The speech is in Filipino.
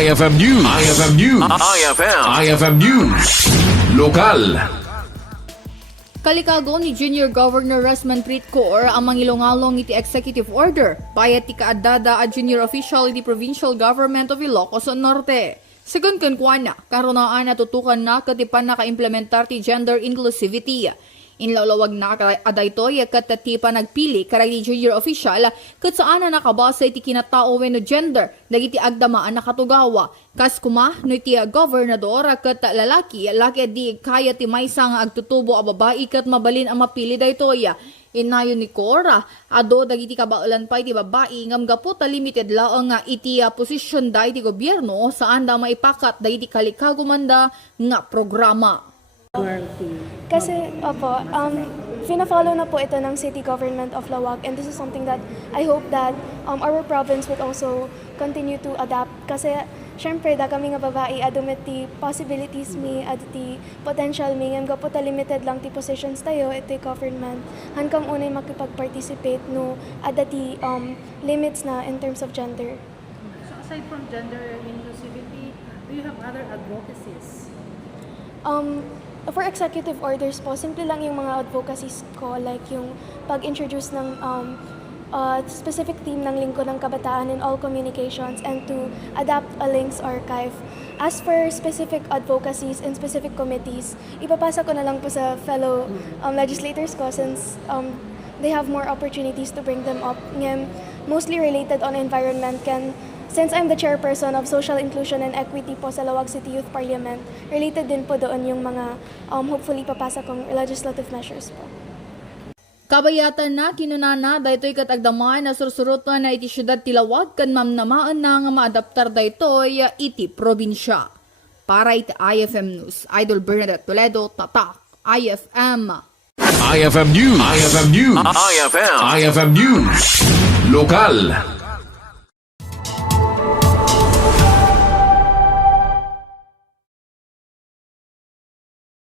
IFM News. IFM News. IFM News. Lokal. Kalikagumna ni Junior Governor Resman Cor ang Mangilungalong iti executive order bayat ti kaadada a junior official iti provincial government of Ilocos Norte. Segun kuana, karunaan na tutukan na katipan na ka-implementar ti gender inclusivity. Inlawlawag na adaytoy kat ti panagpili karay junior official kat saan na nakabasa iti kinatao wenno gender dagiti agdamaan na katugawa. Kas kuma no iti gobernador kat lalaki di kaya ti maysa nga agtutubo a babae kat mabalin ang mapili daytoy. Inayon ni Cora, ado dagiti kabaulan pa iti babae ngam gaputa limited laang nga iti posisyon da iti gobyerno saan da maipakat dagiti Kalikagumna nga programa. Kasi, fina-follow na po ito ng City Government of Lawag, and this is something that I hope that our province would also continue to adapt. Kasi, syempre, da kami nga babae, adumit ti possibilities mi, at ti potential mi, ngam po limited lang ti positions tayo, iti government. Hankam unay makipag-participate, no, ada ti limits na in terms of gender. So aside from gender inclusivity, do you have other advocacies? For executive orders po, simple lang yung mga advocacies ko, like yung pag-introduce ng specific team ng Lingkod ng Kabataan in all communications and to adapt a links archive. As for specific advocacies in specific committees, ipapasa ko na lang po sa fellow legislators ko since they have more opportunities to bring them up. Ngayon, mostly related on environment since I'm the chairperson of Social Inclusion and Equity po sa Lawag City Youth Parliament, related din po doon yung mga hopefully papasa kong legislative measures po. Kabayatan na kinunana daytoy katagdaman na sursurutan na iti syudad ti Lawag ken mamnamaan na nga maadaptar daytoy iti probinsya. Para iti IFM News, Idol Bernadette Toledo, Tatak, IFM. IFM News. IFM News. IFM News. Lokal.